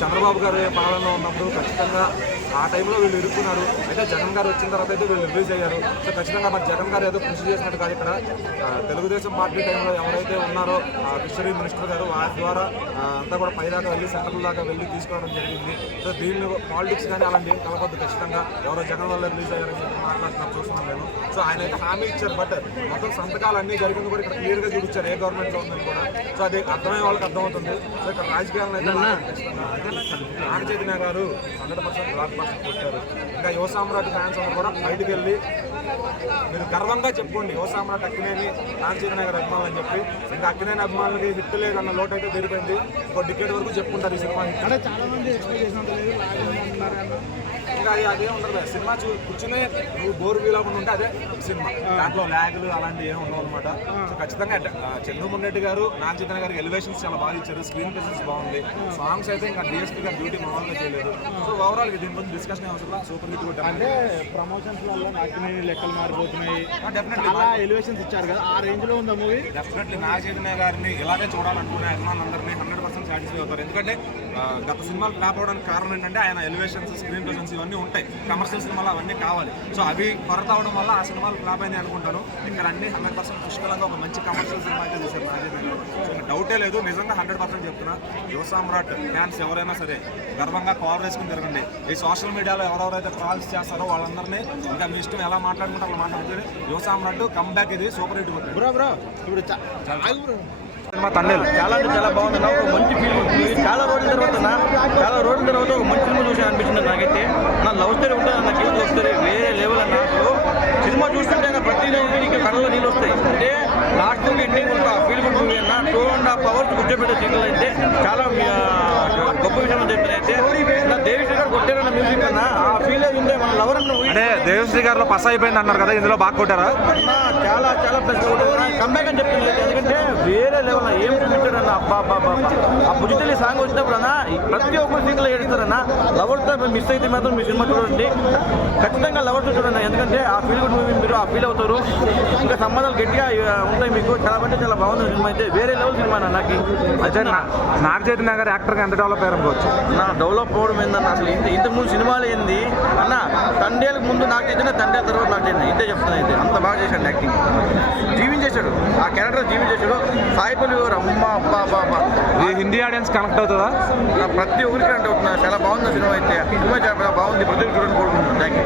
చంద్రబాబు గారు పాలనలో ఉన్నప్పుడు ఖచ్చితంగా ఆ టైంలో వీళ్ళు ఇరుక్కున్నారు. అయితే జగన్ గారు వచ్చిన తర్వాత అయితే వీళ్ళు రిలీజ్ అయ్యారు. సో ఖచ్చితంగా మరి జగన్ గారు ఏదో కృషి చేసినట్టు కాదు. ఇక్కడ తెలుగుదేశం పార్టీ టైంలో ఎవరైతే ఉన్నారో ఫిషరీ మినిస్టర్ గారు వారి ద్వారా అంతా కూడా పైదాకా వెళ్ళి సెంట్రల్ దాకా వెళ్ళి తీసుకోవడం జరిగింది. సో దీన్ని పాలిటిక్స్ కానీ అలాంటి ఏం కలపొద్దు. ఖచ్చితంగా ఎవరో జగన్ వల్ల రిలీజ్ అయ్యారని చెప్పి మాట్లాడుతున్నారు చూస్తున్నాను నేను. సో ఆయన అయితే హామీ ఇచ్చారు. బట్ మొత్తం సంతకాలు అన్నీ జరిగింది కూడా ఇక్కడ క్లియర్గా చూపించారు ఏ గవర్నమెంట్లో ఉందని కూడా. సో అది అర్థమయ్యే వాళ్ళకి అర్థమవుతుంది. సో ఇక్కడ రాజకీయాలను అయితే నాగ చైతన్య గారు 100% బ్లాక్ బస్టర్ కొట్టారు. ఇంకా యువ సామ్రాట్ ఫ్యాన్స్ అందరూ కూడా బయటకు వెళ్ళి మీరు గర్వంగా చెప్పుకోండి యువ సామ్రాట్ అక్కినేని నాగ చైతన్య గారు అభిమానులు అని చెప్పి. ఇంకా అక్కినేని అభిమానులకి హిట్ లేదన్న లోటు అయితే తీరిపోయింది. ఇంకో డికేట్ వరకు చెప్పుకుంటారు ఈ సినిమా. ఇంకా అదే ఉండదు. సినిమా కూర్చునే నువ్వు బోర్ ఫీల్ అవ్వకుండా ఉంటే అదే సినిమా. దాంట్లో ల్యాగులు అలాంటివి ఏమి ఉండవు అనమాట. సో ఖచ్చితంగా చంద్రమోహన్ రెడ్డి గారు నాగ చైతన్య గారికి ఎలివేషన్స్ చాలా బాగా ఇచ్చారు. స్క్రీన్ ప్రెసెన్స్ బాగుంది. సాంగ్స్ అయితే ఇంకా డిఎస్పీ గారు డ్యూటీ మామూలుగా చేయలేదు. సో ఓవరాల్ దీని గురించి డిస్కషన్ అవసరం. సూపర్ హిట్ కూడా అంటే ప్రమోషన్స్ వల్ల నాకినేని లెక్కలు మారిపోతున్నాయి. డెఫినెట్లీ ఎలివేషన్స్ ఇచ్చారు కదా, ఆ రేంజ్ లో ఉందా మూవీ. డెఫినెట్లీ నాగ చైతన్య గారిని ఇలాగే చూడాలనుకునే అభిమానులందరినీ 100% సాటిస్ఫై అవుతారు. ఎందుకంటే గత సినిమాలు ఫ్లాప్ అవడానికి కారణం ఏంటంటే ఆయన ఎలివేషన్స్, స్క్రీన్ ప్రెసెన్స్ ఇవన్నీ ఉంటాయి. కమర్షియల్ సినిమాలు అవన్నీ కావాలి. సో అవి కొరత అవడం వల్ల ఆ సినిమాలు ఫ్లాప్ అయినాయి అనుకుంటాను. ఇక్కడ అన్ని 100% పుష్కలంగా ఒక మంచి కమర్షియల్ సినిమా అయితే చేశారు నాగచైతన్య. సో ఇంకా డౌటే లేదు. నిజంగా 100% చెప్తున్నా. యువ సామ్రాట్ ఫ్యాన్స్ ఎవరైనా సరే గర్వంగా కాల్ వేసుకుని తిరగండి. ఈ సోషల్ మీడియాలో ఎవరెవరైతే కాల్స్ చేస్తారో వాళ్ళందరినీ ఇంకా మీ ఇష్టం ఎలా మాట్లాడుకుంటే అలా మాట్లాడుతుంది. యువ సామ్రాట్ కంబ్యాక్ ఇది సూపర్ హిట్ కొట్టింది. ఇప్పుడు సినిమా తండేలు చాలా అంటే చాలా బాగుంది. నాకు ఒక మంచి ఫీల్ ఉంటుంది. చాలా రోజుల తర్వాత ఒక మంచి సినిమా చూసి అనిపించింది నాకైతే. నా లవ్ స్టోరీ ఉంటుంది, నాకు ఏం లవ్ స్టోరీ వేరే లెవెల్ అన్న. సినిమా చూస్తుంటే ప్రతి నీకు కళ్ళలో నీళ్ళు వస్తాయి. అంటే లాస్ట్ ఎండింగ్ ఒక ఫీల్ గుడ్ మూవీ అన్న. 2.5 hours కూర్చోబెట్టే సీన్లు అయితే చాలా గొప్ప విషయం అని చెప్పిన అయితే నా దేవిశ్రీ గారు కొట్టారన్న మ్యూజిక్ అన్న. ఆ ఫీల్ ఉంటే మన లవర్ అంటే దేవిశ్రీ గారిలో పస అయిపోయింది అన్నారు కదా, ఇందులో బాగా కొట్టారా? చాలా చాలా ప్లస్ కంబ్యాక్ అని చెప్తున్నారు. ఎందుకంటే వేరే లెవెల్ ఏం చూపించాడు అన్న. అబ్బా ఆ భుజితల్లి సాంగ్ వచ్చినప్పుడు అన్న ప్రతి ఒక్కరు సీన్లో ఏడుస్తారన్న. లవర్తో మిస్ అయితే మాత్రం మీ సినిమా చూడండి. ఖచ్చితంగా లవర్తో చూడండి. ఎందుకంటే ఆ ఫీల్ గుడ్ మూవీ మీరు ఆ ఫీల్ అవుతారు. ఇంకా సంబంధాలు గట్టిగా ఉంటాయి మీకు. చాలా అంటే చాలా బాగుంది సినిమా అయితే. వేరే లెవెల్ సినిమా నాకు. అయితే నాగ చైతన్య గారు యాక్టర్గా ఎంత డెవలప్ అయ్యారనుకోవచ్చు? నా డెవలప్ అవ్వడం ఏందన్న. అసలు ఇంతకుముందు సినిమాలు ఏంది అన్న. తండేలకు ముందు నాకు చైతన్య, తండేల తర్వాత నాకు చైతన్య. ఇంతే చెప్తున్నా. అయితే అంత బాగా చేశాడు యాక్టింగ్. జీవించేశాడు ఆ క్యారెక్టర్, జీవించేశాడు. సాయిపల్లి అమ్మా అబ్బా ఈ హిందీ ఆడియన్స్ కనెక్ట్ అవుతుందా? ప్రతి ఒక్కరికి కనెక్ట్ అవుతున్నా. చాలా బాగుంది సినిమా అయితే. సినిమా చాలా బాగుంది. ప్రతి ఒక్కరు చూడండి కోరుకుంటున్నాను. Thank you.